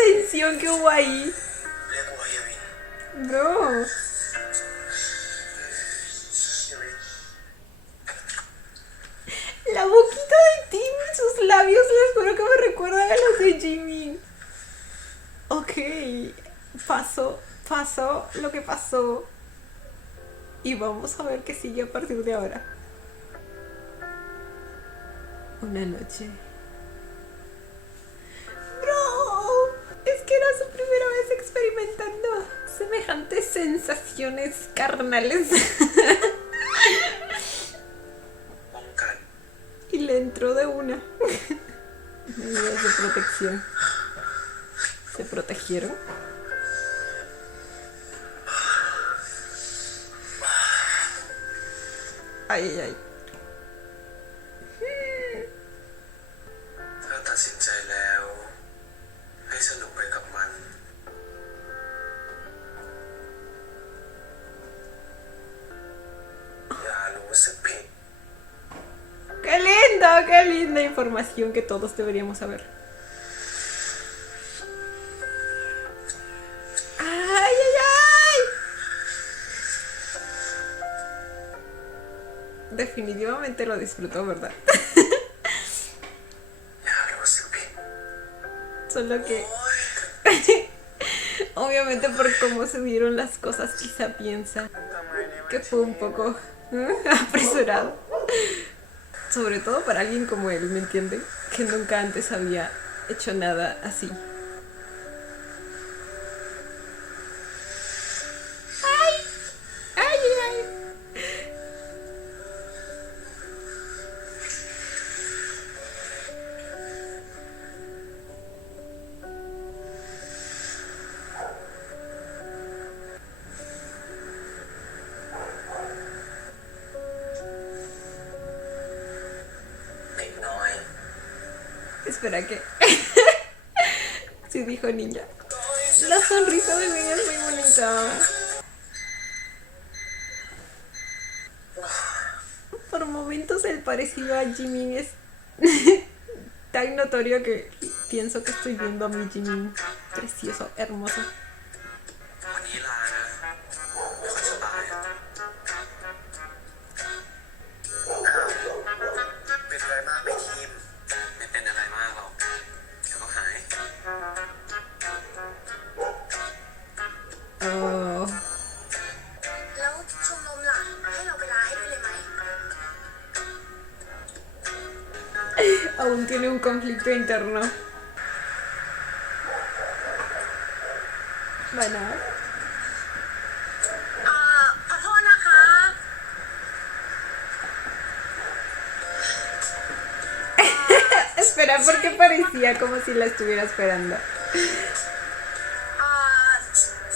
tensión que hubo ahí. เรียกว่าเฮวิน Bro. เฮวิน La boquita de Tim y sus labios, les juro que me recuerdan a los de Jimin. Ok, pasó lo que pasó. Y vamos a ver qué sigue a partir de ahora. Una noche. Bro, es que era su primera vez experimentando semejantes sensaciones carnales. ป้องกัน Y le entró de una. Medidas de protección. ¿Se protegieron? Ay, ay, ay. ถ้าตัดสินใจแล้ว ให้สนุกไปกับมัน อย่ารู้สึกผิด Qué linda información que todos deberíamos saber. Ay, ay, ay. Definitivamente lo disfrutó, ¿verdad? อย่ารู้สึกผิด Solo que obviamente por cómo se dieron las cosas quizá piensa ทำไมเนี่ย que fue un poco apresurado. Sobre todo para alguien como él, ¿me entienden? Que nunca antes había hecho nada así. ¡Ay! ¡Ay, ay, ay! Espera que... Sí dijo niña. La sonrisa de niña es muy bonita. Por momentos el parecido a Jimin es tan notorio que pienso que estoy viendo a mi Jimin precioso, hermoso. วันนี้ลานะไม่ค่อยสบายอะอ้าวเป็นอะไรมากไหมทีม ไม่เป็นอะไรมากหรอกเดี๋ยวก็หาย Oh. แล้วชมรมล่ะให้เราไปลาให้ด้วยเลยไหม Aún tiene un conflicto interno. Bueno. ขอโทษนะคะ Espera, porque parecía como si la estuviera esperando.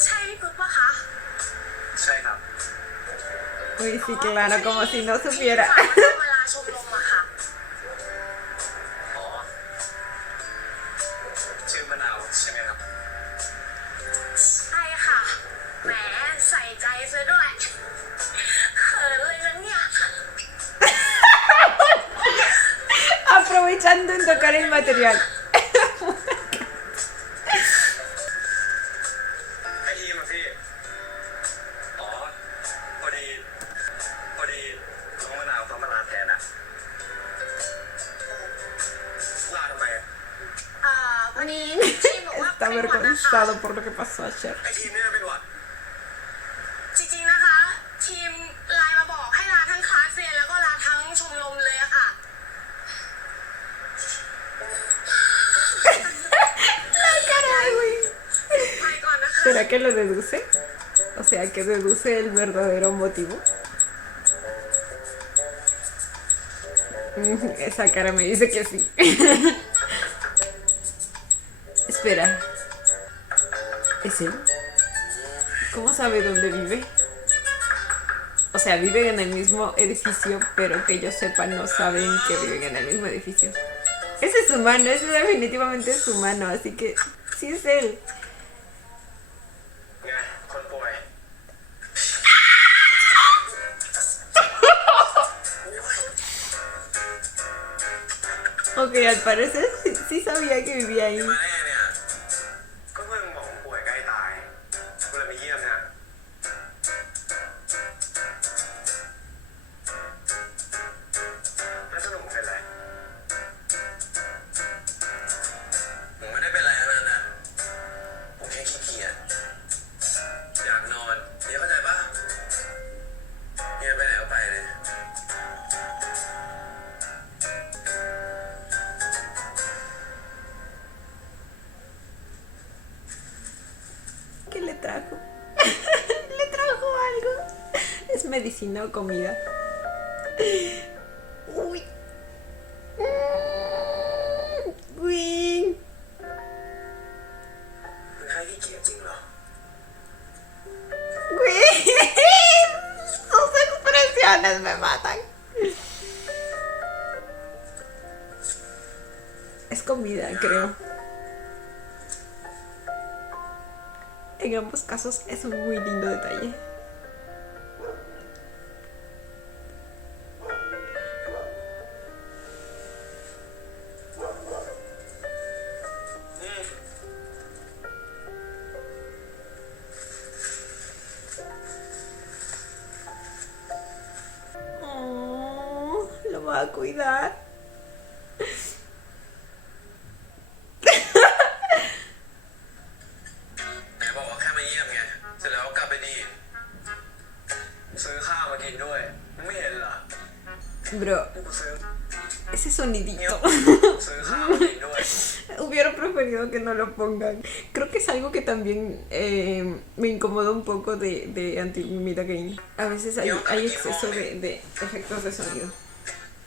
ใช่พี่กุ๊ดปะคะ ใช่ครับ Uy, sí, claro, como si no supiera. เวลาชมรมอะค่ะ อ๋อ ชื่อมะนาวใช่ไหมครับ ใช่ค่ะ แหมใส่ใจซะด้วยเขินเลยนะเนี่ย Aprovechando en tocar el material. ไอทีมอะพี่ อ๋อ พอดีน้องมะนาวเขามาลาแทนอะลาทำไมอะ พอดีทีมบอกว่า Está เป็นหวัดนะคะ avergonzado por lo que pasó ayer. ไอทีมเนี่ยเป็นหวัด จริงๆนะคะ ทีมไลน์มาบอกให้ลาทั้งคลาสเรียนแล้วก็ลาทั้งชมรมเลยอะค่ะ Caray, güey. ไปก่อนนะคะ ¿Será que lo deduce? O sea, que deduce el verdadero motivo. Esa cara me dice que sí. Espera. ¿Es él? ¿Cómo sabe dónde vive? O sea, viven en el mismo edificio, pero que yo sepa no saben que viven en el mismo edificio. Ese es humano, ese definitivamente es humano, así que sí es él. ไง คนป่วย Ok, al parecer sí sabía que vivía ahí. มาได้ไงเนี่ย medicina o comida. Uy. Uy. เป็นใครที่เกลียดจริงเหรอ Uy. Sus expresiones me matan. Es comida, creo. En ambos casos es un muy lindo detalle. Oh, lo va a cuidar. ไหนบอกว่าแค่มาเยี่ยมไง เสร็จแล้วกลับไปดี ซื้อข้าวมากินด้วย ไม่เห็นเหรอ Bro, ที่กูซื้อ ese sonidito. ซื้อข้าวมากินด้วย Hubiera preferido que no lo pongan. Creo que es algo que también me incomoda un poco de Anti-Mita Game. A veces hay exceso de efectos de sonido.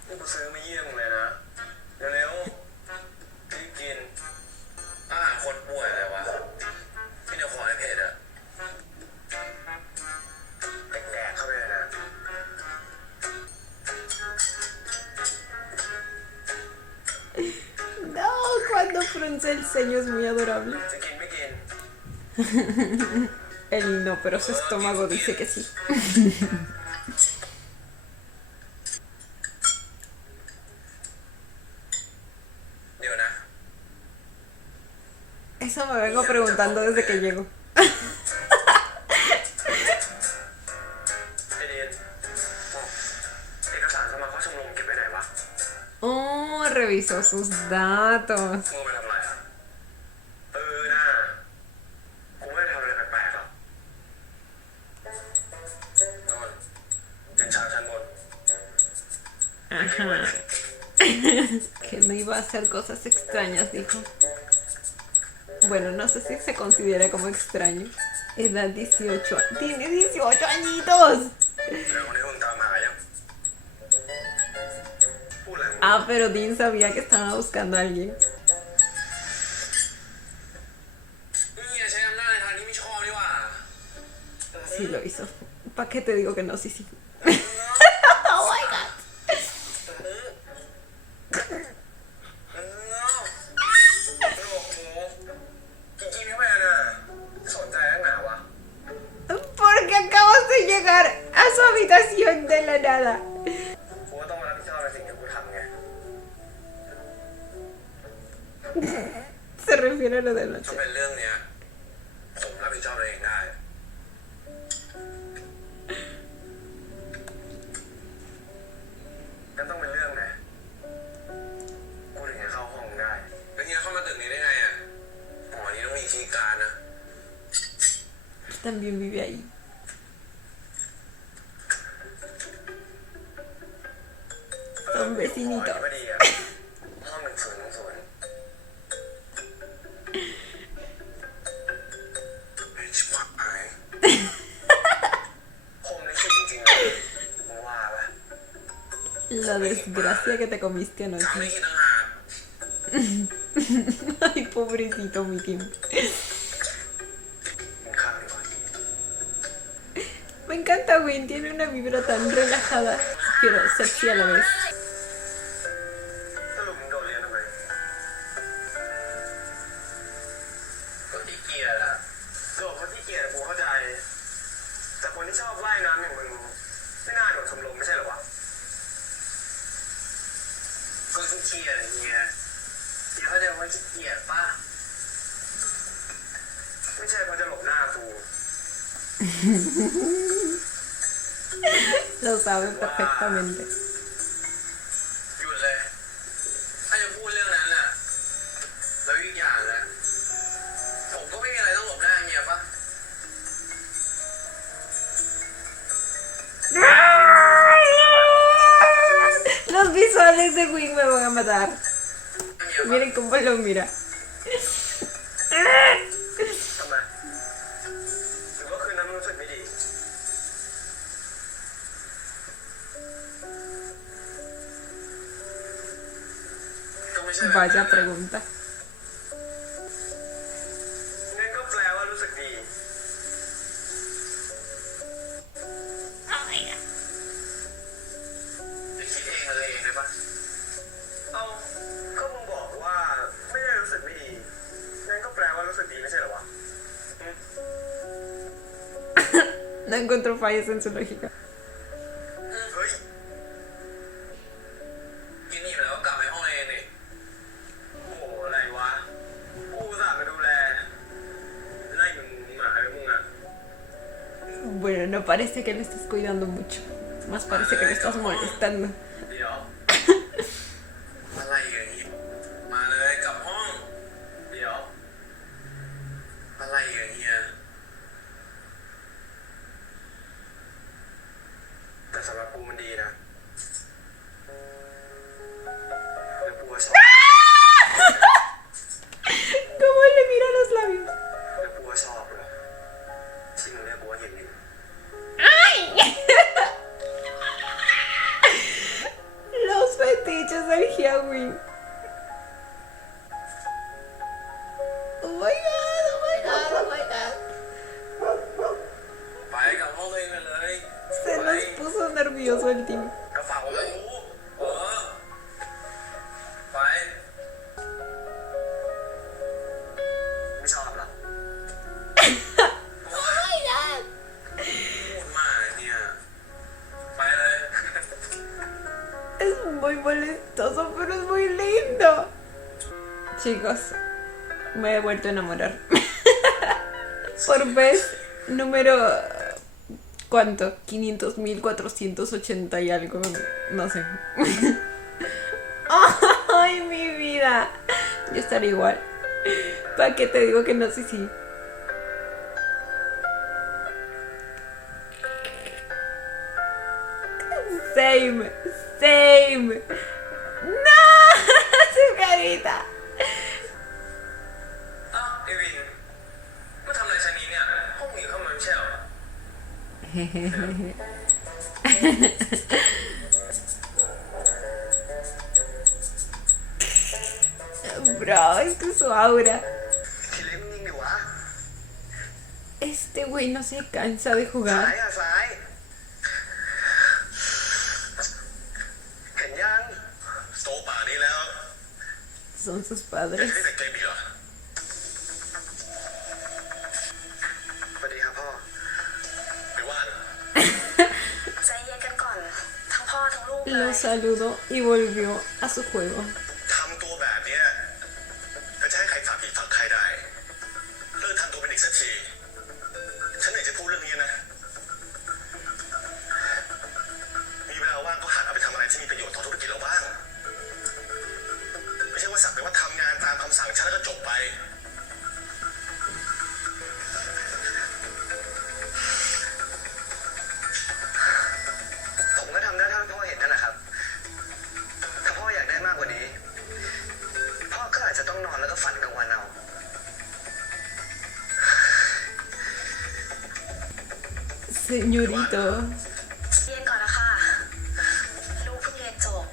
นี่กูซื้อมาเยี่ยมเลยนะ เร็วๆรีบกิน อาหารคนป่วยอะไรวะ ที่เดี๋ยวขอให้เพจอะแดกๆเข้าไปเลยนะ No, cuando frunce el ceño es muy adorable. จะกินไม่กิน Él no, pero su estómago dice que sí. เดี๋ยวนะ Eso me vengo preguntando desde que llego. ไอเดนเอกสารสมัครเข้าชมรมเก็บไว้ไหนวะ Oh, revisó sus datos. มึงไปทำอะไรอ่ะ น่ากูไม่ได้ทำอะไรแปลกๆหรอกนอนยังชาชั้นบน Ajá. Que no iba a hacer cosas extrañas, dijo. Bueno, no sé si se considera como extraño. Edad 18. ¡Tiene 18 añitos! แล้วคนที่มึงตามหายังพูดอะไรมึง Ah, pero Dean sabía que estaba buscando a alguien. นี่ใช้อำนาจในทางที่ไม่ชอบดีกว่า Sí lo hizo. ¿Para qué te digo que no? Sí, sí. Oh my god. สนใจนักหนาวะ Porque acabas de llegar a su habitación de la nada. กูก็ต้องมารับผิดชอบในสิ่งที่กูทำไง Se refiere a lo de ถ้า noche. เป็นเรื่องเนี้ยผมรับผิดชอบตัวเองได้งั้นต้องเป็นเรื่องไหนกูถึงจะเข้าห้องได้แล้วเฮียเข้ามาตึกนี้ได้ไงอ่ะหมอนี้ต้องมีคีย์การ์ดนะ También vive ahí. ห Son มอ vecinitos. ที่พอดีอ่ะห้อง1020ไอ้ชิบหายผมนี่คิดจริงๆเลยมึงว่าปะ La desgracia que te comiste ทำไม่ anoche. คิดต่างหาก Ay, pobrecito mi Tim. กินข้าวดีกว่า Me encanta Win, tiene una vibra tan relajada, pero sexy a la vez. สรุปมึงโดดเรียนทำไมก็ขี้เกียจอะโดดเพราะขี้เกียจกูเข้าใจ แต่คนที่ชอบว่ายน้ำอย่างมึงไม่น่าโดดชมรมไม่ใช่เหรอวะก็ขี้เกียจอย่างเงี้ยเดี๋ยวเขาจะว่าขี้เกียจป่ะไม่ใช่เพราะจะหลบหน้ากู Lo sabe perfectamente. หยุดเลย ถ้าจะพูดเรื่องนั้นน่ะ แล้วอีกอย่างนะผมก็ไม่มีอะไรต้องหลบหน้าเฮียปะ Los visuales de Win me van a matar. เฮียปะ Miren cómo lo mira. ทำไมหรือว่าคืนนั้นมึงรู้สึกไม่ดี No. ใช่แบบนั้น Vaya pregunta. งั้นก็แปลว่ารู้สึกดี อะไรอะ จะคิดเองอะไรเองได้ปะเอาก็มึงบอกว่าไม่ได้รู้สึกไม่ดีงั้นก็แปลว่ารู้สึกดีไม่ใช่เหรอวะ No encuentro fallas en su lógica. เฮ้ยกินอิ่มแล้วก็กลับไปห้องเองดิโอ้โหอะไรวะกูอุตส่าห์มาดูแลไล่มึงหมาไปมึงอ่ะ Bueno, no parece que lo estés cuidando mucho. Más parece que lo estás molestando. เดี๋ยว อะไรอย่างงี้มาเลยกลับห้อง เดี๋ยว อะไรอย่างเงี้ยแต่สำหรับกูมันดีนะแล้วกูว่าชอบ ¿Cómo le mira los labios? แล้วกูว่าชอบเลยที่มึงเรียกกูว่าเห็นดี Los fetiches del Hyewin. Oh my god, oh my god, oh my god. ไปกลับห้องตัวเองเลย Se nos puso nervioso el team. กระเป๋าแล้วกูไปไม่ชอบหรอ Oh my god. พูดมากเนี่ยไปเลย Es muy molestoso, pero es muy lindo. Chicos, me he vuelto a enamorar. Por vez número... ¿Cuánto? 500.480 y algo. No sé. ¡Ay, mi vida! Yo estaría igual. ¿Para qué te digo que no? Sí, sí. Same. Same. ¡No! Su carita. อ้าวไอวินมาทำอะไรชั้นนี้เนี่ยห้องอยู่ข้างบนไม่ใช่เหรอ Bro, es que su aura. ทีเล็กมึงยิงดิวะ Este güey no se cansa de ซ้าย jugar. อ่ะซ้ายเห็นยังโตป่านี้แล้ว Son sus ยัง padres. จะได้แต่เกมอีกเหรอสวัสดีครับพ่อไม่ว่าง ใจเย็นกันก่อน ทั้งพ่อทั้งลูกเล Lo ย saludó y volvió a su juego. ทำตัวแบบเนี้ยก็จะให้ใครฝากผิดฝากใครได้เลิกทำตัวเป็นเด็กสักทีฉันอยากจะพูดเรื่องนี้นะมีเวลาว่างก็หัดเอาไปทำอะไรที่มีประโยชน์ต่อธุรกิจเราบ้างไม่ใช่ว่าสักแต่ว่าทำงานตามคำสั่งฉันแล้วก็จบไปผมก็ทำได้เท่าที่พ่อเห็นนั่นแหละครับถ้าพ่ออยากได้มากกว่านี้พ่อก็อาจจะต้องนอนแล้วก็ฝันกลางวันเอา Señorito. เรียนก่อนนะคะ ลูกเพิ่งเรียนจบ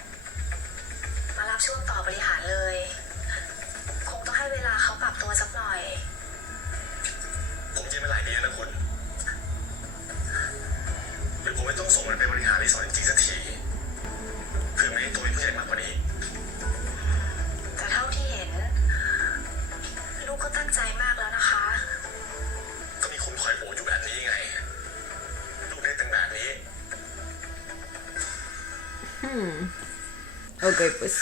มารับช่วงต่อบริหารเลย คงต้องให้เวลาเขาปรับตัวสักหน่อย ผมเรียนมาหลายปีแล้วนะคุณหรือผมไม่ต้องส่งมันไปบริหารรีสอร์ทจริงๆสักทีเพื่อไม่ให้ตัวเป็นผู้ใหญ่มากกว่านี้ แต่เท่าที่เห็น ลูกก็ตั้งใจมากแล้วนะคะ ก็มีคนคอยโอบอยู่แบบนี้ไง ลูกได้เป็นแบบนี้ Ok, pues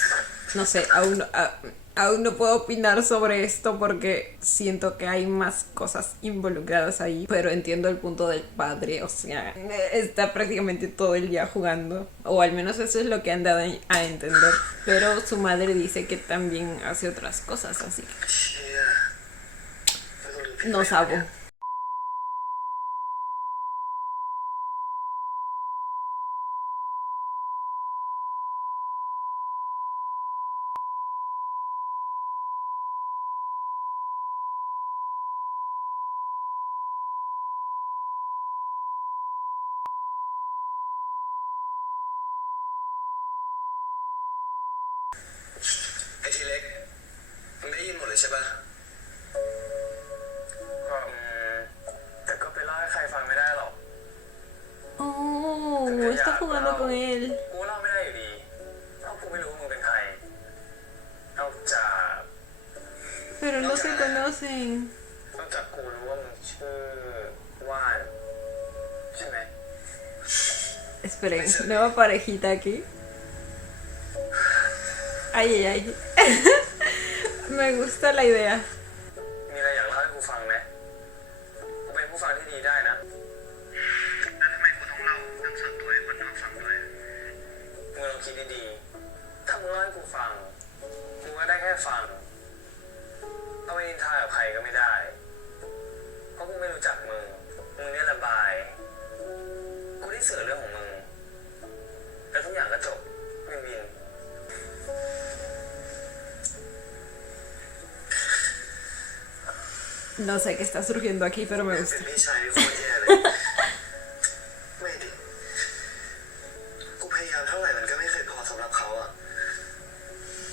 no sé, aún no puedo opinar sobre esto porque siento que hay más cosas involucradas ahí, pero entiendo el punto del padre, o sea, está prácticamente todo el día jugando, o al menos eso es lo que han dado a entender, pero su madre dice que también hace otras cosas, así que เชี่ย no sabo. ทีเล็กมึงได้ยินหมดเลยใช่ปะก็แต่ก็ไปเล่าให้ใครฟังไม่ได้หรอก Oh, está jugando con él. กูเล่าไม่ได้อยู่ดีเพราะกูไม่รู้มึงเป็นใครนอกจาก Pero no se conocen. นอกจากกูรู้ว่ามึงชื่อว่านใช่ไหม Esperen, nueva parejita aquí. Ay, ay, ay. Me gusta la idea. มีอะไรอยากเล่าให้กูฟังไหมกูเป็นผู้ฟังที่ดีได้นะแล้วทำไมกูต้องเล่าเรื่องส่วนตัวให้คนนอกฟังด้วยมึงลองคิดดีๆถ้ามึงเล่าให้กูฟังกูก็ได้แค่ฟังเอาไปนินทากับใครก็ไม่ได้เพราะกูไม่รู้จักมึงเนี่ยระบายกูได้สื่อเรื่องของมึงแล้วทุกอย่างก็จบวินวิน No sé qué está surgiendo aquí, pero me เป็น gusta. พี่ชายที่โคตรแย่เลยไม่ดิกูพยายามเท่าไหร่มันก็ไม่เคยพอสำหรับเขาอ่ะ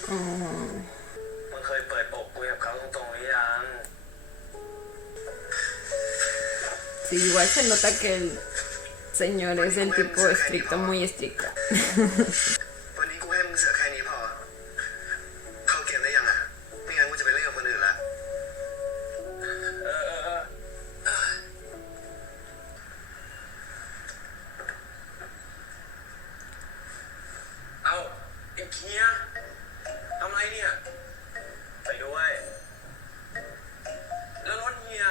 Oh. มันเคยเปิดอกคุยกับเขาตรงๆหรือยัง Sí, igual se nota que el señor es del tipo estricto, muy estricto. วันนี้กูให้มึงเสือแค่นี้พอเข้าเกมได้ยังอ่ะไม่งั้นกูจะไปเล่นกับคนอื่นละเอาไอ้เคียทำไรเนี่ยไปด้วยแล้วรถเฮีย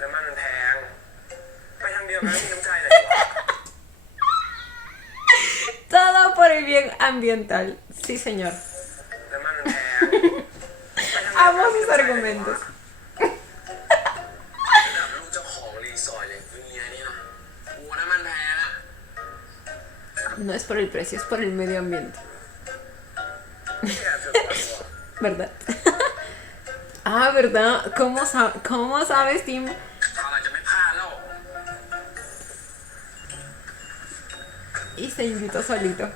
น้ำมันมันแพงไปทางเดียวกันมีน้ำใจหน่อยวะ Todo por el bien ambiental. Sí, señor. น้ำมันมันแพง Amo sus argumentos. ระดับลูกเจ้าของรีสอร์ทอย่างเฮียเนี่ยหัวน้ำมันแพงอะ No es por el precio, es por el medio ambiente. แค่เสือกว่าตัว ¿Verdad? Ah, ¿verdad? ¿Cómo sabes, Tim? เขาอาจจะไม่พลาดแล้ว Y se invitó solito.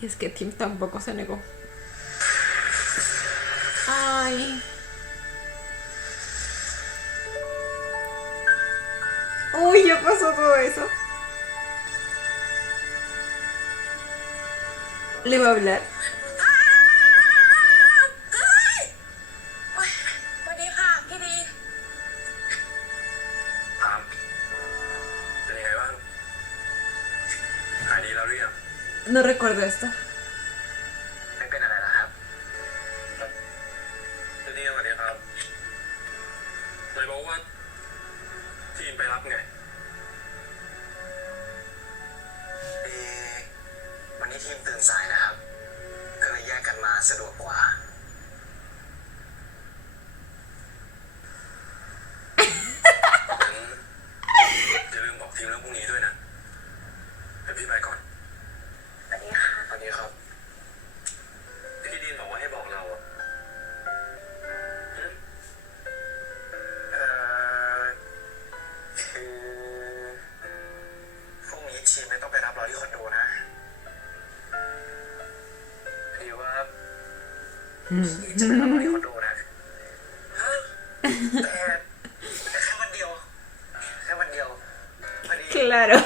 Y es que Tim tampoco se negó. Ay. Uy, ya pasó todo eso. Le va a hablar. สวัสดีค่ะพี่ดี ถามเป็นยังไงบ้างหายดีแล้วหรือยัง No recuerdo esto. ไม่เป็นอะไรนะครับจะดีสวัสดีครับไหนบอกว่าทีมไปรับไงวันนี้ทีมตื่นสายนะครับก็เลยแยกกันมาสะดวกกว่าอย่าลืมบอกทีมเรื่องพรุ่งนี้ด้วยนะเดี๋ยวพี่ไปก่อน สวัสดีค่ะ สวัสดีครับพี่ดินบอกว่าให้บอกเราอะคือพรุ่งนี้ทีมไม่ต้องไปรับเราที่คอนโดนะพี่ว่าจะไปรับเราที่คอนโดนะฮะแต่แค่วันเดียวแค่วันเดียวพอดี Claro.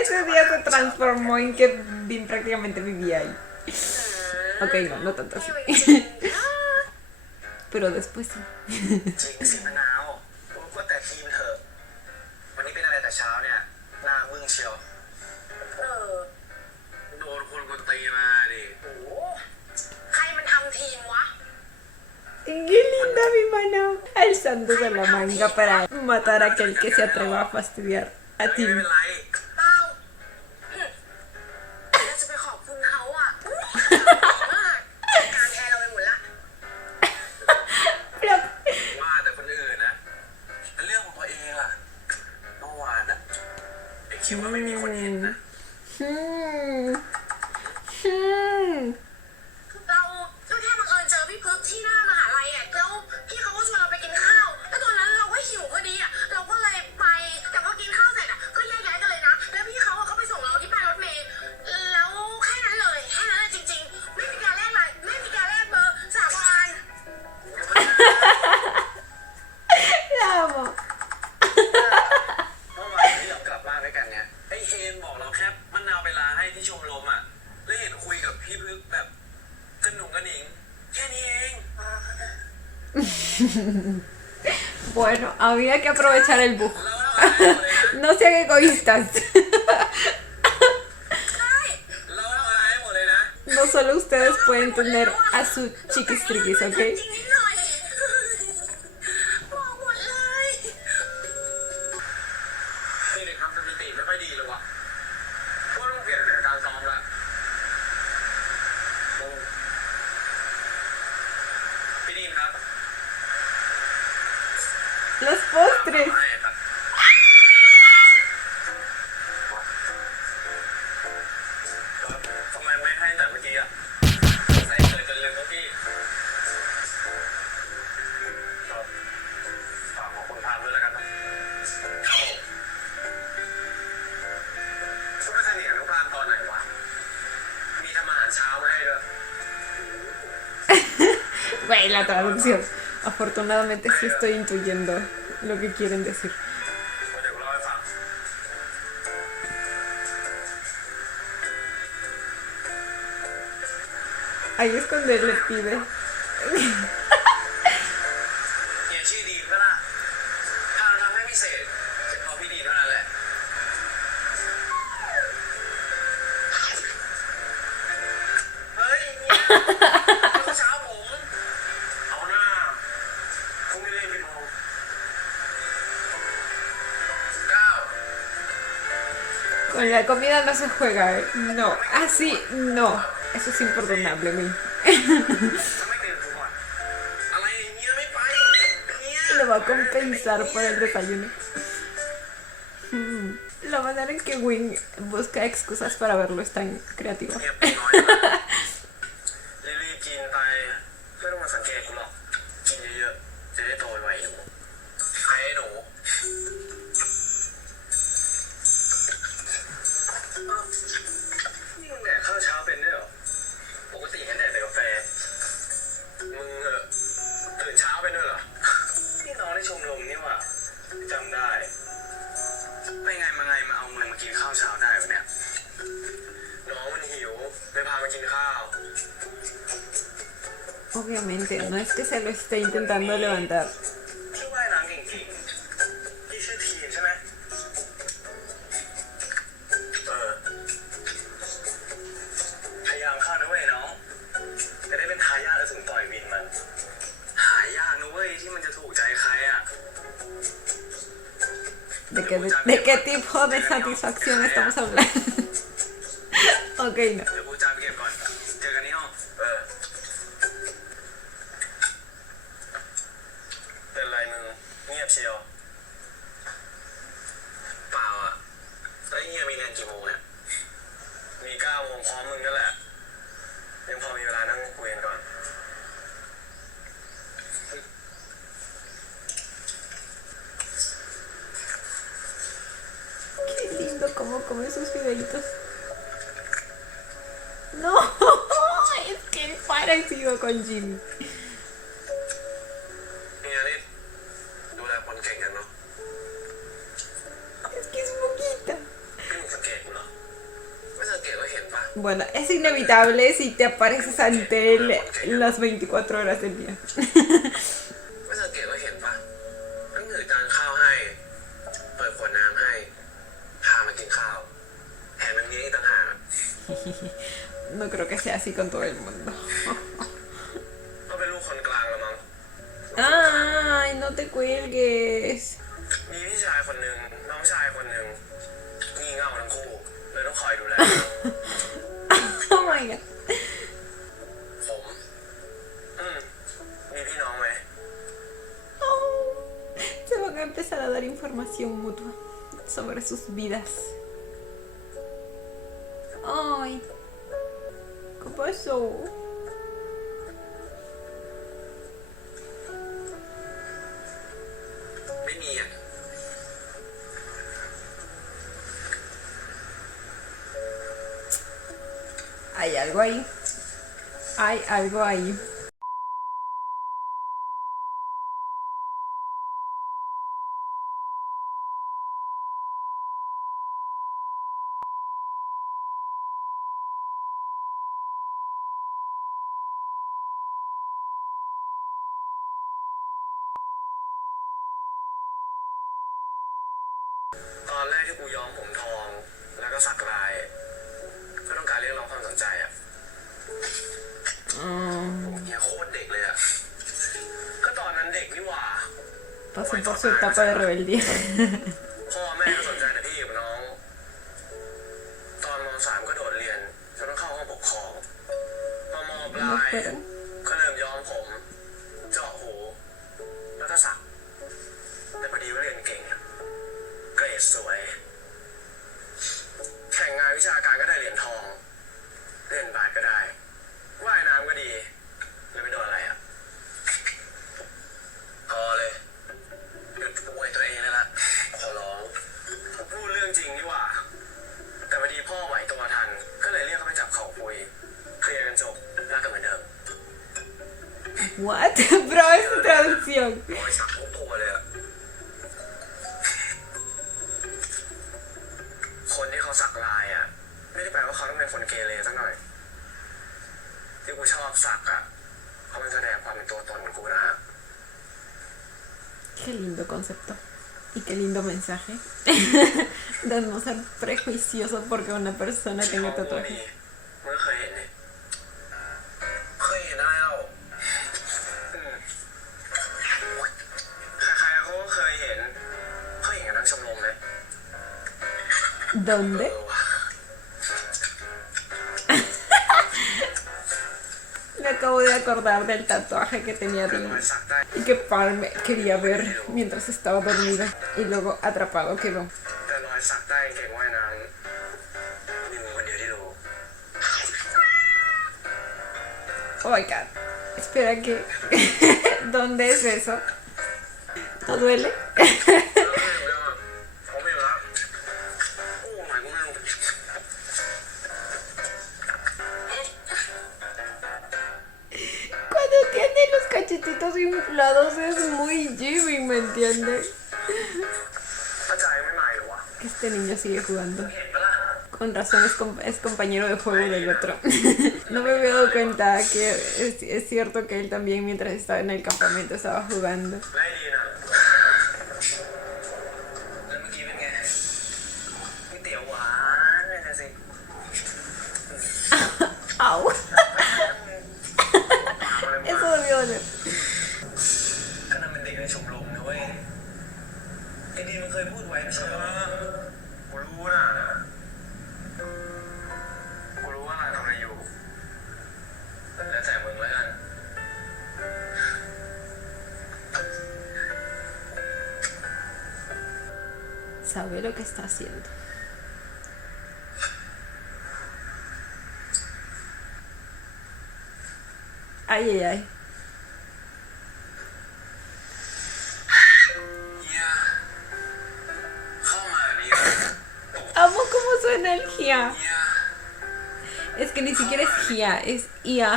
Ese día se transformó en que Tim prácticamente vivía ahí. Ok, no, no tanto así. Pero después sí. จริงสิมะนาวว่าแต่ทีมเถอะวันนี้เป็นอะไรแต่เช้าเนี่ยหน้ามึงเชียว เออ โดนคนกวนตีมาดิ โอ้ใครมันทำทีมวะ Qué linda mi mano. Alzándose la manga para matar a aquel que se atreva a fastidiar a ไม่ Tim. เป็นไร เปล่าเราจะไปขอบคุณเขาอ่ะมากการแทนเราไปหมดละ Pero ว่าแต่คนอื่นนะแต่เรื่องของตัวเองล่ะเมื่อวานอะไอ้คิดว่าไม่มีคนเห็นนะ เราก็แค่บังเอิญเจอพี่พึกที่หน้ามหาลัยอ่ะแล้วพี่เขาก็ชวนเราไปกินข้าว แล้วตอนนั้นเราก็หิวพอดีอ่ะเราก็เลยไปแต่พอกินข้าวเสร็จอ่ะก็แยกย้ายกันเลยนะแล้วพี่เขาอ่ะเขาไปส่งเราที่ป้ายรถเมล์แล้วแค่นั้นเลยแค่นั้นเลยจริง ด้วยกันเนี่ยไอเคนบอกเราแค่มะนาวไปลาให้ที่ชมรมอ่ะแล้วเห็นคุยกับพี่พึกแบบกระหนุ่งกระหนิงแค่นี้เอง Bueno, había que aprovechar el bug. เราทำอะไรหมดเลยนะ No sean egoístas. เราทำอะไรหมดเลยนะ No solo ustedes pueden tener a su chiquistriquis, ¿ok? จริงนิดหน่อยบอกหมดเลย นี่เด็กทำสถิติไม่ค่อยดีเลยวะพวกต้องเปลี่ยนแผนการซ้อมละพี่ดีมครับ Los postres. ไม่ครับทำไมไม่ให้แต่เมื่อกี้อ่ะใส่เลยจนลืมเมื่อกี้ครับฝากขอบคุณพามด้วยแล้วกันนะครับผมชุดไปสนิทกับน้องพามตอนไหนวะมีทำอาหารเช้ามาให้ด้วย Güey, la traducción. Afortunadamente sí estoy intuyendo lo que quieren decir. เดี๋ยวกูเล่าให้ฟัง Ahí es cuando él le pide. เฮียชื่อดีมก็ล่ะถ้าเราทำให้พิเศษจะเพราะพี่ดีเท่านั้นแหละ เฮ้ยเนี่ยเมื่อเช้าผม เอาหน้าพรุ่งนี้เล่นกี่โมง9 Con la comida no se juega, ¿eh? No, así no. Eso es imperdonable, güey. ถ้าไม่ตื่นกูก่อนอะไรเนี่ยไม่ไปเนี่ย Lo va a compensar por el desayuno. La manera en que Wing busca excusas para verlo es tan creativa. เงียบไปน้อยนะรีบๆกินไปไม่ต้องมาสังเกตกูหรอกกินเยอะๆจะได้โตไวๆหนูใครไอ้หนูอ้าวนี่มึงแดกข้าวเช้าเป็นด้วยเหรอปกติแค่แดกแต่กาแฟมึงตื่นเช้าเป็นด้วยเหรอนี่น้องได้ชมรมนี่หว่าจำได้ไปไงมาเอามึงมากินข้าวเช้าได้วะเนี่ยน้องมันหิวเลยพามากินข้าว Obviamente, no es que se lo esté intentando levantar. พี่ว่ายน้ำเก่งๆพี่ชื่อทีมใช่ไหมพยายามเข้านะเว้ยน้องจะได้เป็นทายาทอสูรต่อยวินมัน หายากนะเว้ยที่มันจะถูกใจใครอ่ะ ¿De qué tipo de satisfacción estamos hablando? Ok, no. เดี๋ยวกูจานไปเก็บก่อน เจอกันที่ห้องเป็นไรมึงเงียบเชียวเปล่าอ่ะแล้วเฮียมีเรียนกี่โมงเนี่ยมี9 โมงพร้อมมึงนั่นแหละ ยังพอมีเวลานั่งคุยกันก่อน Qué lindo cómo come sus fideitos. No, es que es parecido con Jimmy. เฮียนี่ดูแลคนเก่งกันเนาะ Es que es poquita. พี่มึงสังเกตกูเหรอไม่สังเกตก็เห็นปะ Bueno, es inevitable si te apareces ante él las 24 horas del día. ไม่สังเกตก็เห็นปะต้องถือจานข้าวให้ เปิดขวดน้ำให้ พามากินข้าวแถมมันเลี้ยงอีกต่างหาก No creo que sea así con todo el mundo. ก็เป็นลูกคนกลางละมั้ง Ay, no te cuelgues. มีพี่ชายคนหนึ่งน้องชายคนหนึ่งงี่เง่าทั้งคู่เลยต้องคอยดูแล Oh my god. ผมมีพี่น้องไหม Oh, se van a empezar a dar información mutua sobre sus vidas. Ay, ¿qué pasó? ไม่มีอ่ะ Hay algo ahí. Hay algo ahí. ตอนแรกที่กูย้อมผมทอง แล้วก็สักลายเพื่อต้องการเรียกร้องความสนใจอ่ะ เฮียโคตรเด็กเลยอ่ะ ก็ตอนนั้นเด็กนี่หว่า Pasó por su etapa de rebeldía. พ่อแม่ก็สนใจแต่พี่กับน้อง ตอนม.3 ก็โดดเรียนจนต้องเข้าห้องปกครองพอม.ปลาย ก็เริ่มย้อมผม เจาะหู แล้วก็สัก แต่พอดีว่าเรียนเก่ง เกรดสวย แข่งงานวิชาการก็ได้เหรียญทอง เล่นบาสก็ได้ ว่ายน้ำก็ดี แล้วไม่โดนอะไรอ่ะ พอเลยหยุดป่วยตัวเองเลยละขอร้องผมพูดเรื่องจริงนี่หว่า แต่พอดีพ่อไหวตัวทัน ก็เลยเรียกเขาไปจับเขาคุย เคลียร์กันจบรักกันเหมือนเดิม What? Bro, esa traducción. รอยสักทุกตัวเลยอะคนที่เขาสักลายอะไม่ได้แปลว่าเขาต้องเป็นคนเกเรสักหน่อย ที่กูชอบสักอะเขามันแสดงความเป็นตัวตนของกูนะฮะ Qué lindo concepto. Y qué lindo mensaje. De no ser prejuicioso porque una persona ที่ tenga เขาพูด tatuajes. ดีมึงก็เคยเห็นนี่เคยเห็นได้แล้วใครๆเขาก็เคยเห็นเขาเห็นกันทั้งชมรมเลย ¿Dónde? ว่ะ Me acabo de acordar del tatuaje que tenía เป็นร Rin อยสักได้ y que Palm quería ver mientras estaba dormida y luego atrapado quedó. แต่รอยสักใต้กางเกงว่ายน้ำมีมึงคนเดียวที่รู้ Oh my god. Espera que... ¿Dónde es eso? ¿No duele? ผมไม่อยู่แล้วโอ้หมายกูไม่รู้ Cuando tiene los cachetitos inflados es muy Jimmy, ¿me entiendes? เข้าใจไม่ใหม่หรอวะ Este niño sigue jugando. เห็นปะล่ะ Con razón es compañero de juego del otro. No me había dado cuenta que es cierto que él también mientras estaba en el campamento estaba jugando. ไล่ดีนะแล้วเมื่อกี้เป็นไงก๋วยเตี๋ยวหวานเลยนะสิ ¡Au! Eso debió doler. ก็นั่นเป็นเด็กในชมรมนะเว้ยไอ้ดีมันเคยพูดไว้ไม่ใช่เหรอกูรู้นะกูรู้ว่านายทำอะไรอยู่แล้วแต่มึงแล้วกัน Sabe lo que está haciendo. Ay, ay, ay. เฮียเข้ามาดิ Amo cómo suena el Gia. เฮีย Es que ni siquiera es Gia, es Ia.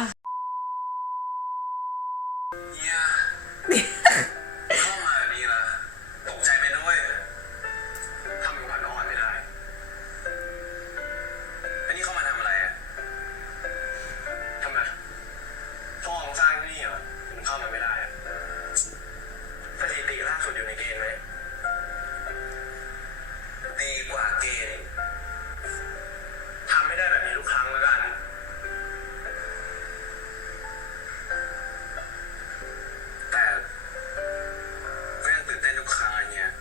เฮียเข้ามาดิล่ะตกใจไปด้วยทำเป็นขวัญอ่อนไม่ได้อันนี้เข้ามาทำอะไรอ่ะทำไมพ่อของสร้างที่นี่เหรอถึงเข้ามาไม่ได้อ่ะสถิติล่าสุดอยู่ในเกณฑ์ไหมดีกว่าเกณฑ์ทำไม่ได้แบบนี้ทุกครั้งแล้วกันแต่ก็ยังตื่นเต้นทุกครั้งอะไรเงี้ย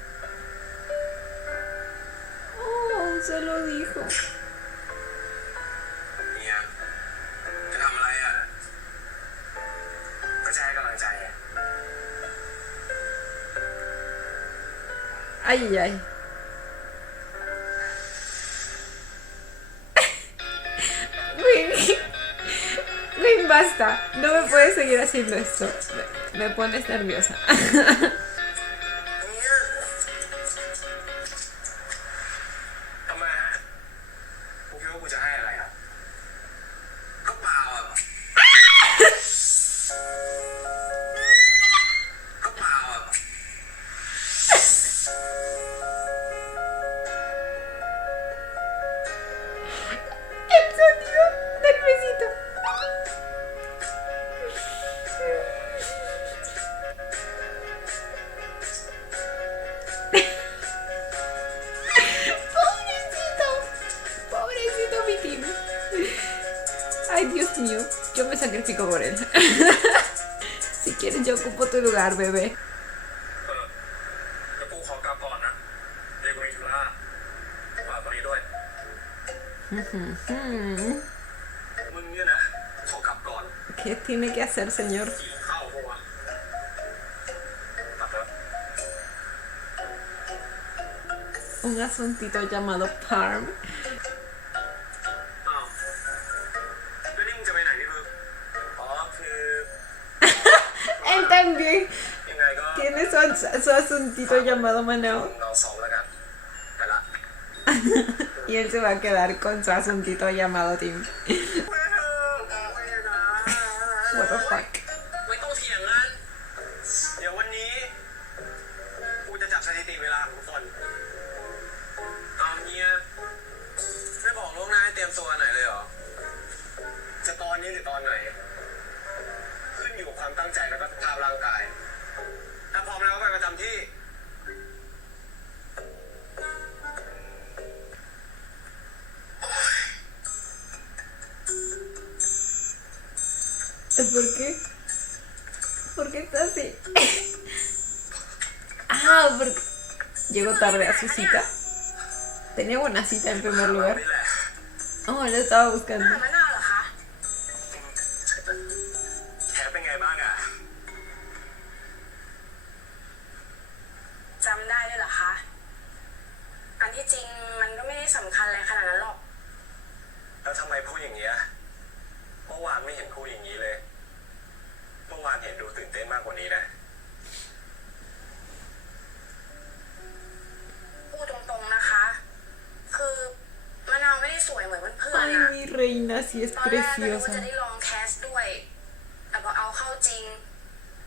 Oh, se lo dijo. เนี่ยจะทำอะไรอ่ะก็จะให้กำลังใจอ่ะ Ay, ay, ay. Win, basta. No me puedes seguir haciendo esto. Me pones nerviosa. เนี่ยทำไมกูคิดว่ากูจะให้อะไรอ่ะก็เปล่าอ่ะก็เปล่าอ่ะ El sonido del besito. Ay, Dios mío, yo me sacrifico por él. Si quieres, yo ocupo tu lugar, bebé. เดี๋ยวกูขอกลับก่อนนะเดี๋ยวกูมีธุระฝากตรงนี้ด้วย มึงเนี่ยนะขอกลับก่อน ¿Qué tiene que hacer, señor? ขี่เข้าปะวะกลับแล้ว Un asuntito llamado Parm. อ้าวแล้วนี่มึงจะไปไหนพี่พึกอ๋อคือ Él también ยังไงก็ tiene su asuntito llamado Manao. เราสองแล้วกันไปละ Y él se va a quedar con su asuntito llamado Tim. What the fuck? ไม่ต้องเถียงกันเดี๋ยววันนี้กูจะจับสถิติเวลาของทุกคนเอาเงี้ยไม่บอกล่วงหน้าให้เตรียมตัวไหนเลยเหรอจะตอนนี้หรือตอนไหน ขึ้นอยู่กับความตั้งใจแล้วก็สภาพร่างกาย ถ้าพร้อมแล้วก็ไปประจำที่ ¿Por qué? ¿Por qué está así? Ah, porque llegó tarde a su cita. Tenía buena cita en primer lugar. นี่แหละ Oh, la estaba buscando. มะนาวเหรอคะ แฮปเป็นไงบ้างอ่ะ จำได้ด้วยเหรอคะ อันที่จริงมันก็ไม่ได้สำคัญอะไรขนาดนั้นหรอก แล้วทำไมพูดอย่างเงี้ยเมื่อวานไม่เห็นพูดอย่างนี้เลย เมื่อวานเห็นดูตื่นเต้นมากกว่านี้นะ พูดตรงๆนะคะ คือมะนาวไม่ได้สวยเหมือนเพื่อนๆ Ay, อะ mi reina, sí es ตอนแรกก็นึกว่า preciosa. จะได้ลองแคสด้วย แต่พอเอาเข้าจริง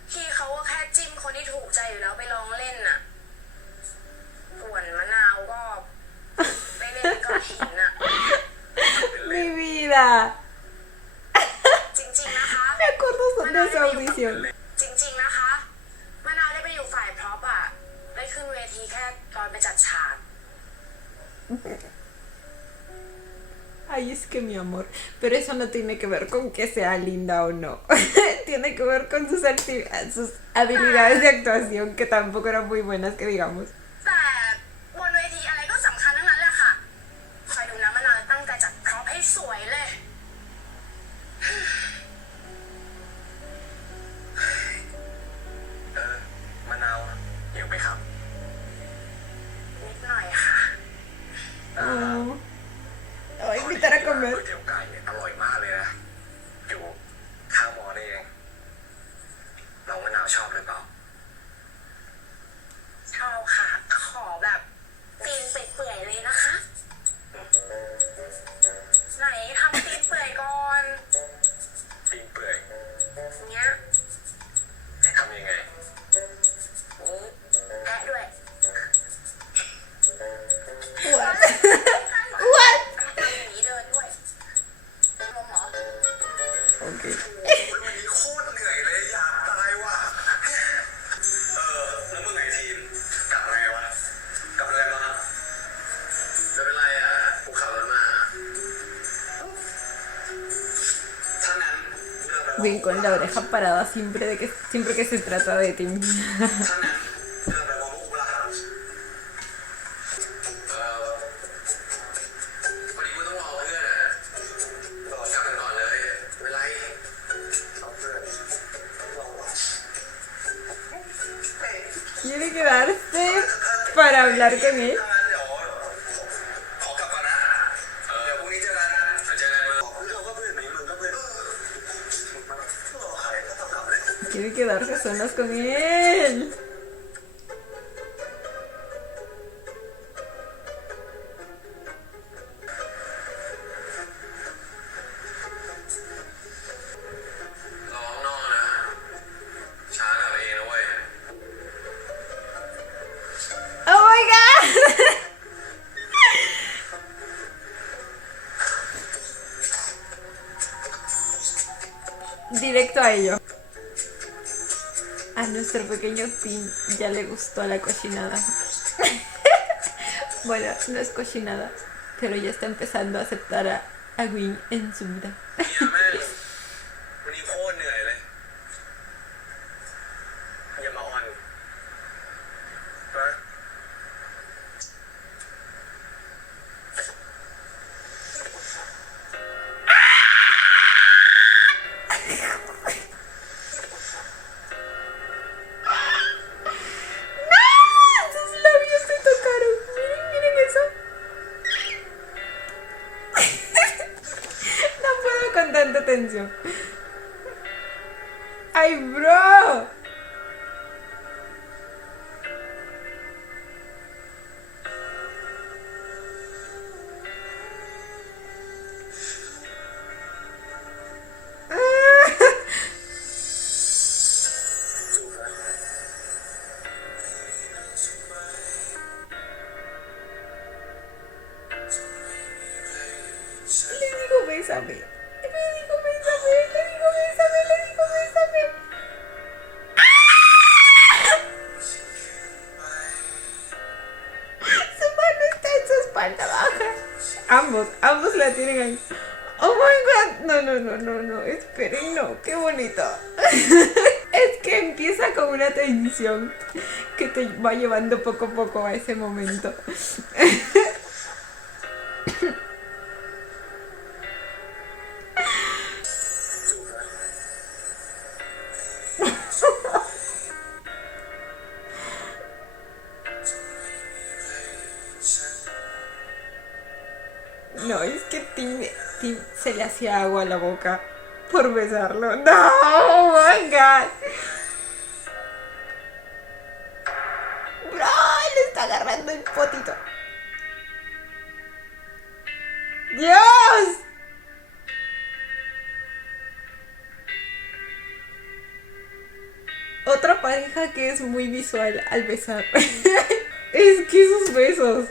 พี่เขาก็แค่จิ้มคนที่ถูกใจอยู่แล้วไปลองเล่นน่ะ ส่วนมะนาวก็ไปเล่นก้อนหินน่ะ Mi vida. จริงๆนะคะ Me acuerdo de esa audición. จริงๆนะคะมะนาวได้ไปอยู่ฝ่ายพร็อพอะได้ขึ้นเวทีแค่ตอนไปจัดฉาก Ay, es que mi amor. Pero eso no tiene que ver con que sea linda o no. Tiene que ver con sus habilidades de actuación, que tampoco eran muy buenas, que digamos. แต่บนเวทีอะไรก็สำคัญทั้งนั้นแหละค่ะคอยดูนะมะนาวตั้งใจจัดพร็อพให้สวยเลย มะนาวหิวไหมครับ นิดหน่อยค่ะ Oh. Ay, invitar a ก๋วย comer. เตี๋ยวไก่เนี่ยอร่อยมากเลยนะ อยู่ข้างหมอนี่เองน้องมะนาวชอบหรือเปล่า ชอบค่ะ ขอแบบตีนเปื่อยๆเลยนะคะ ไหนทำตีนเปื่อยก่อน ตีนเปื่อย เนี้ย ทำยังไง นี่แอะด้วย What? What? ทำอย่างนี้เดินด้วยลมเหรอ Okay. วันนี้โคตรเหนื่อยเลยอยากตายว่ะ แล้วเมื่อไหร่ทีมกลับไงวะ กลับเลยมาไม่เป็นไรอ่ะกูขับรถมา ถ้านั้นเรื่องไป Bien con la oreja parada siempre que se trata de Tim. ถ้านั้นเรื่องไปของกูละพอดีกูต้องรอเพื่อนอ่ะรอกลับกันก่อนเลยไม่เป็นไรเอาเพื่อนรอ Quiere quedarse para hablar con él. เดี๋ยวขอกลับก่อนนะ เดี๋ยวพรุ่งนี้เจอกันเจอกันมึงเราก็เพื่อนมึงก็เพื่อนรอใครก็ต้องกลับเลย Quiere quedarse a solas con él. ร้องนอนนะช้ากลับเองนะเว้ย Oh my god. Directo a ello. A nuestro pequeño Tim ya le gustó la cochinada. Bueno, no es cochinada, pero ya está empezando a aceptar a Gwyn en su vida. เมียแม่ atención. ¡Ay, bro! Le digo bésame. Le digo bésame. Le digo bésame. Le digo bésame. Su mano está en su espalda baja. Ambos la tienen ahí. Oh my god. No. Esperen, no. Qué bonito. Es que empieza con una tensión que te va llevando poco a poco a ese momento. No, es que Tim se le hacía agua a la boca por besarlo. No, oh my god. Bro, le está agarrando el potito. ¡Dios! Otra pareja que es muy visual al besar. Es que esos besos.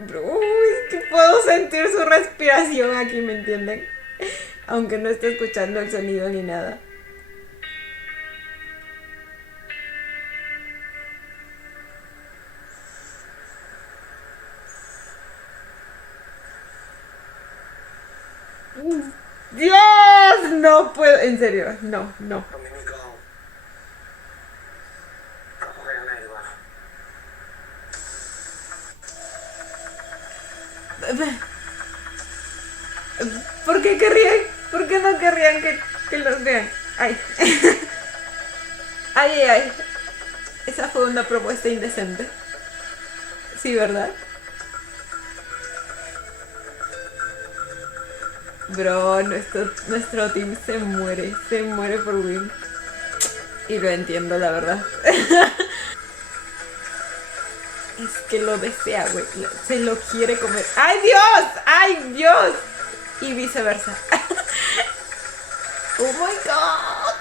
Bro, es que puedo sentir su respiración aquí, ¿me entienden? Aunque no esté escuchando el sonido ni nada. ¡Dios! No puedo, en serio, no. เราไม่มีกล้องกลับเข้าไปข้างในดีกว่า ¿Por qué querrían? ¿Por qué no querrían que los vean? Ay. Ay. Esa fue una propuesta indecente. Sí, ¿verdad? Bro, nuestro team se muere por Win. Y lo entiendo, la verdad. Es que lo desea, güey. Se lo quiere comer. ¡Ay, Dios! ¡Ay, Dios! Y viceversa. ¡Oh, my God!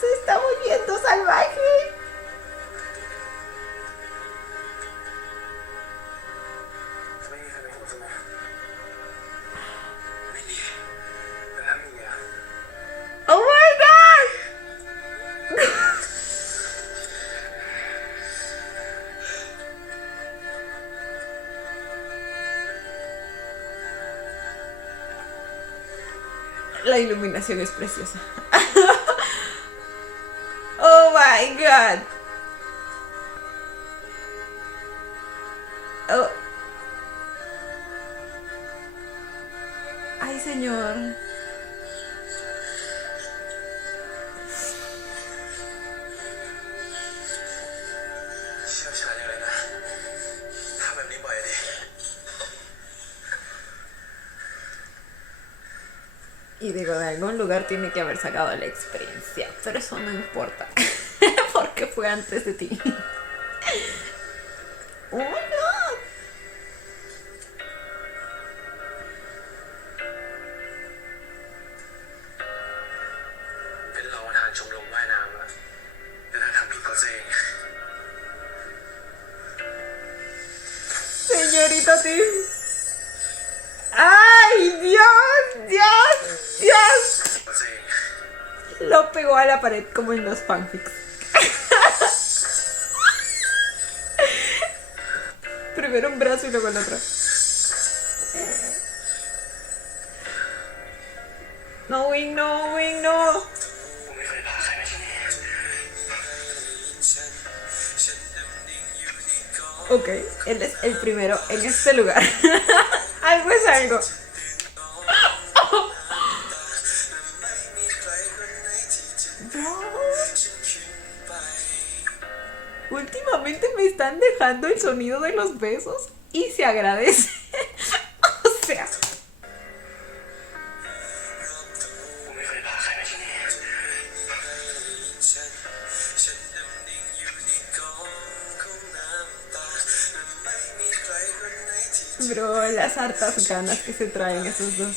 Se está volviendo salvaje. ¡Oh, my God! La iluminación es preciosa. Oh my god. Oh. Ay, señor. Y digo, de algún lugar tiene que haber sacado la experiencia, pero eso no importa, porque fue antes de ti. ¡Oh, my God! Señorita Tim. ¡Ay, Dios! ¡Dios! ¡Dios! Lo pegó a la pared como en los fanfics. Primero un brazo y luego el otro. No, Wing, no, Wing, no. Ok, él es el primero en este lugar. Algo es algo. Bro. últimamente me están dejando el sonido de los besos y se agradece. O sea, กูไม่เคยพาใครมาที่นี่ bro, las hartas ganas que se traen esos dos.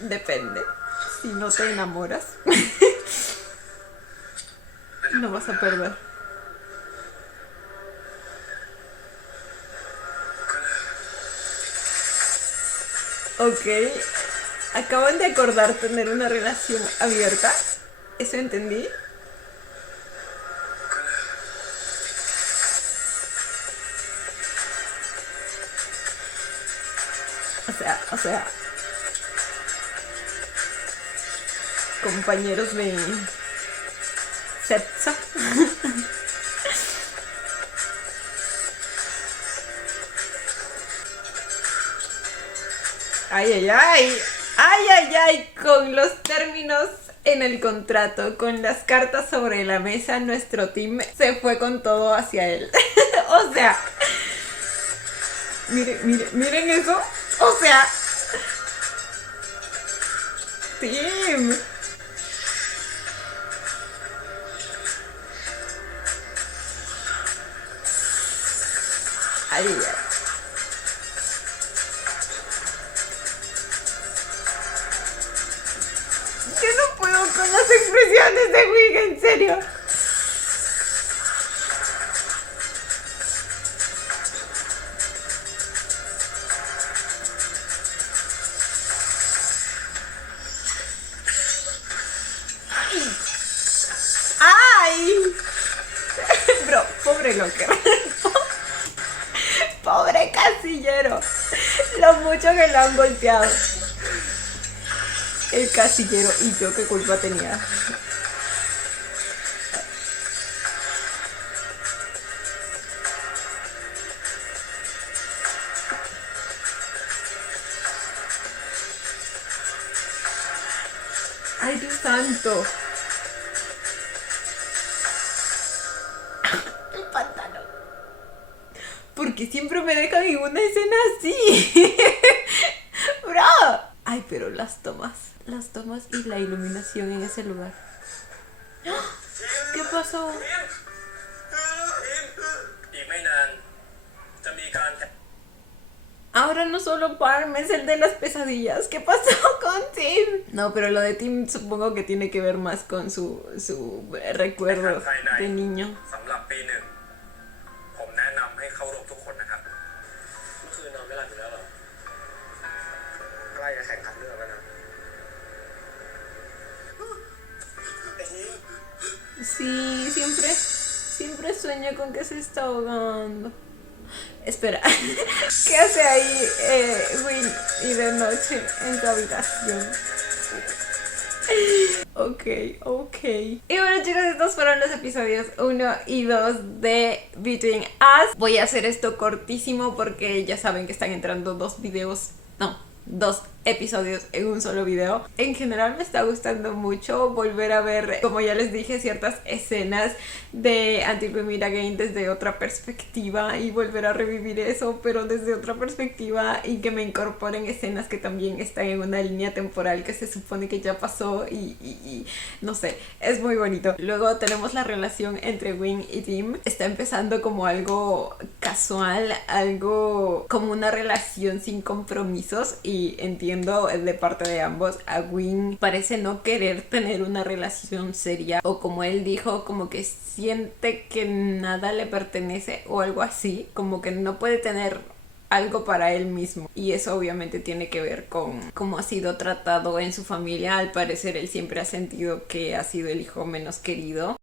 Depende. Si no te enamoras, no vas a perder. Ok. Acaban de acordar tener una relación abierta. ¿Eso entendí? O sea, compañeros de sexo. Ay, ay, ay. Ay, ay, ay. Con los términos en el contrato, con las cartas sobre la mesa, nuestro team se fue con todo hacia él. O sea, miren eso. O sea, team. Ay, ay. Yo no puedo con las expresiones de Wing, en serio. ¡Ay! Bro, pobre Locker. Pobre casillero. Lo mucho que lo han golpeado. El casillero, y yo qué culpa tenía. Ay, Dios santo. El pantalón. Porque siempre me dejan en una escena así. Bro. Ay, pero las tomas y la iluminación en ese lugar. ¿Qué pasó? อีกไม่นานจะมีการ Ahora no solo Parm es el de las pesadillas. ¿Qué pasó con Tim? No, pero lo de Tim supongo que tiene que ver más con su recuerdo de niño. สำหรับปีหนึ่งผมแนะนำให้เข้าร่วมทุกคนนะครับเมื่อคืนนอนไม่หลับอยู่แล้วเหรอใกล้จะแข่งขันเรื่องแล้วนะไอ้นี่ Sí, siempre sueña con que se está ahogando. Espera, ¿qué hace ahí Win y de noche en tu habitación? Ok. Y bueno, chicos, estos fueron los episodios 1 y 2 de Between Us. Voy a hacer esto cortísimo porque ya saben que están entrando dos episodios en un solo video. En general me está gustando mucho volver a ver, como ya les dije, ciertas escenas de Until We Meet Again desde otra perspectiva y volver a revivir eso, pero desde otra perspectiva, y que me incorporen escenas que también están en una línea temporal que se supone que ya pasó y no sé, es muy bonito. Luego tenemos la relación entre Wing y Tim. Está empezando como algo casual, algo como una relación sin compromisos, y entiendo de parte de ambos. A Wing parece no querer tener una relación seria, o como él dijo, como que siente que nada le pertenece o algo así, como que no puede tener algo para él mismo, y eso obviamente tiene que ver con cómo ha sido tratado en su familia. Al parecer él siempre ha sentido que ha sido el hijo menos querido.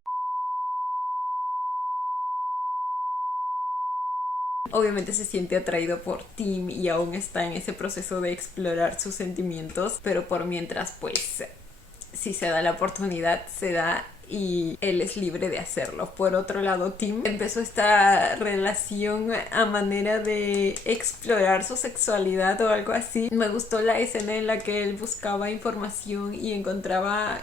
Obviamente se siente atraído por Tim y aún está en ese proceso de explorar sus sentimientos, pero por mientras pues si se da la oportunidad, se da y él es libre de hacerlo. Por otro lado, Tim empezó esta relación a manera de explorar su sexualidad o algo así. Me gustó la escena en la que él buscaba información y encontraba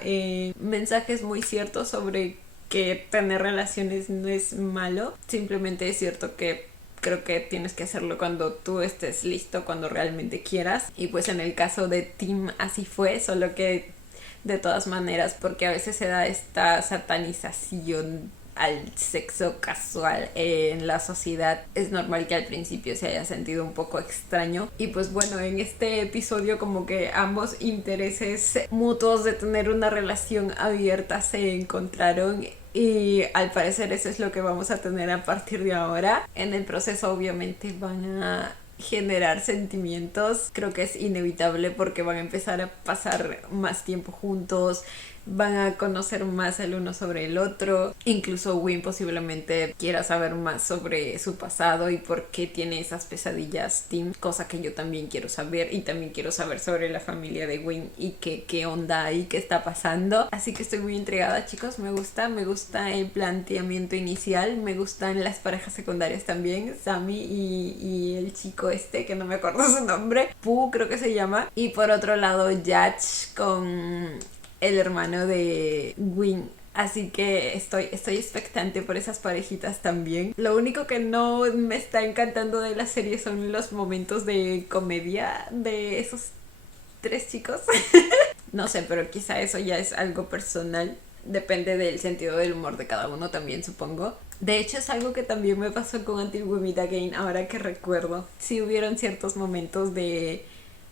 mensajes muy ciertos sobre que tener relaciones no es malo, simplemente es cierto que creo que tienes que hacerlo cuando tú estés listo, cuando realmente quieras. Y pues en el caso de Tim así fue, solo que de todas maneras, porque a veces se da esta satanización al sexo casual en la sociedad, es normal que al principio se haya sentido un poco extraño. Y pues bueno, en este episodio como que ambos intereses mutuos de tener una relación abierta se encontraron y al parecer eso es lo que vamos a tener a partir de ahora. En el proceso obviamente van a generar sentimientos, creo que es inevitable porque van a empezar a pasar más tiempo juntos, van a conocer más el uno sobre el otro, incluso Wynn posiblemente quiera saber más sobre su pasado y por qué tiene esas pesadillas Tim, cosa que yo también quiero saber, y también quiero saber sobre la familia de Wynn y qué onda ahí, qué está pasando. Así que estoy muy intrigada, chicos. Me gusta el planteamiento inicial, me gustan las parejas secundarias también, Sammy y el chico este que no me acuerdo su nombre, Pooh creo que se llama, y por otro lado Yach con el hermano de Wynn. Así que estoy expectante por esas parejitas también. Lo único que no me está encantando de la serie son los momentos de comedia de esos tres chicos. No sé, pero quizá eso ya es algo personal. Depende del sentido del humor de cada uno también, supongo. De hecho, es algo que también me pasó con Until We Meet Again, ahora que recuerdo. Sí hubieron ciertos momentos de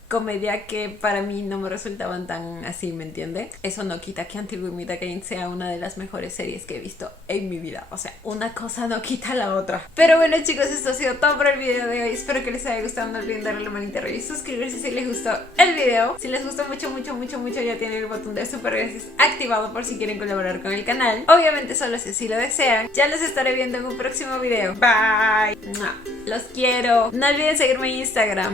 comedia que para mí no me resultaban tan así, ¿me entiende? Eso no quita que Until We Meet Again sea una de las mejores series que he visto en mi vida. O sea, una cosa no quita la otra. Pero bueno, chicos, esto ha sido todo por el video de hoy. Espero que les haya gustado. No olviden darle la manita arriba y suscribirse si les gustó el video. Si les gustó mucho, ya tienen el botón de super gracias activado por si quieren colaborar con el canal. Obviamente solo si así lo desean. Ya los estaré viendo en un próximo video. Bye. Los quiero. No olviden seguirme en Instagram.